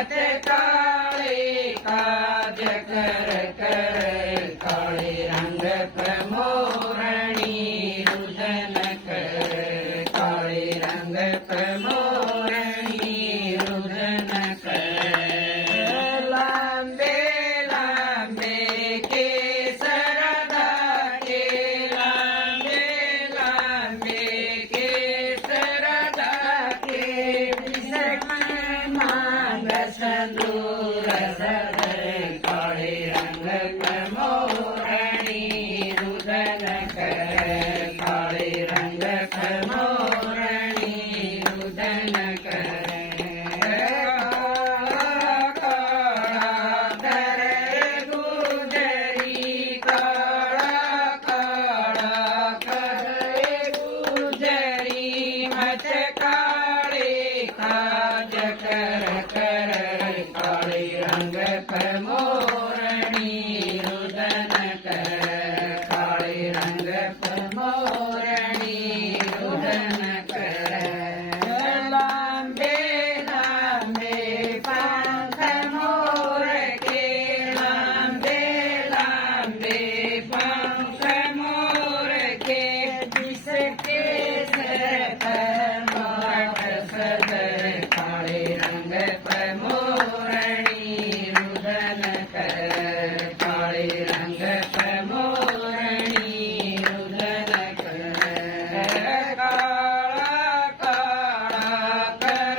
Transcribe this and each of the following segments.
मत काळे काज कर कर काळे रंग प्रमोरणी रुदन कर काळे रंग प्रमोरणी रुदन कर लांबे लांबे केसर दाटे लांबे लांबे केसर दाटे संदूर सदर काळे रंग प्रमोरणी रुदन कर काळे रंग प्रमोरणी रुदन कर काळा कर गुजरी काळा काळा कर गुजरी मत काळे काज कर कर काळे रंग प्रमोरणी रुदन कर काळे रंग प्रमोरणी रुदन कर लांबे लांबे पंख मोर के लांबे लांबे पंख मोर के जिसके सर मोट सदर काळे रंग प्रमोरणी रुदन कर काळे रंग प्रमोरणी रुदन कर काळा काळा कर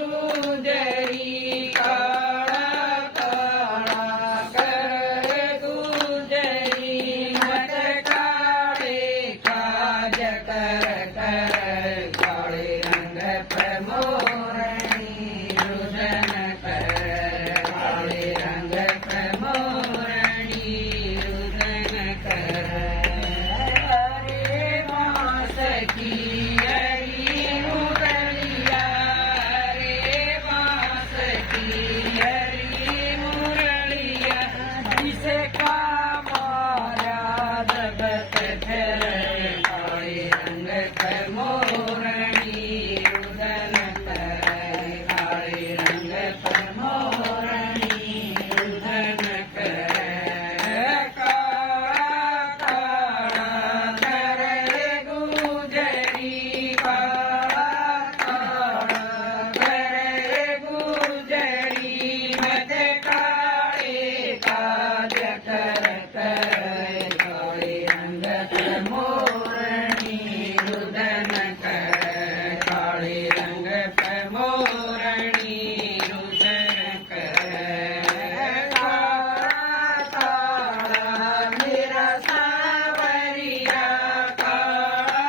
गुजरी काळा काळा कर गुजरी मत काळे काज कर कर काळे रंग प्रमोरणी रुदन कर काळे रंग प्रमोरणी रुदन कर रे मास की हरी मुरलिया रे मास की हरी मुरलिया जिसका मारा जगत फिर काळे रंग प्रमोरणी रुदन कर काळे रंग प्रमोरणी रुदन कर काळा काळा कर गुजरी काळा काळा कर गुजरी मत काळे काज कर कर काळे रंग प्रमोरणी रुदन कर काळे रंग प्रमोरणी रुदन कर काळा काळा मेरा सावरिया काळा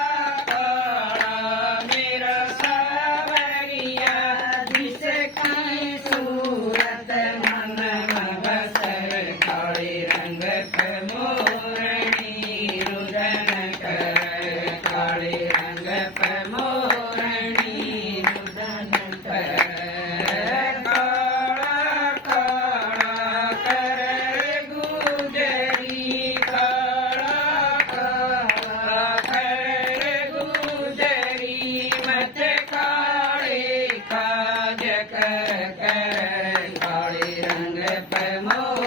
काळा मेरा सावरिया जिसकी सूरत मन बसर काळे रंग प्रमोरणी रुदन कर काळे रंग प्रमोरणी रुदन कर काळा काळा कर गुजरी काळा काळा कर गुजरी मत काळे काज कर कर काळे रंग प्रमोरणी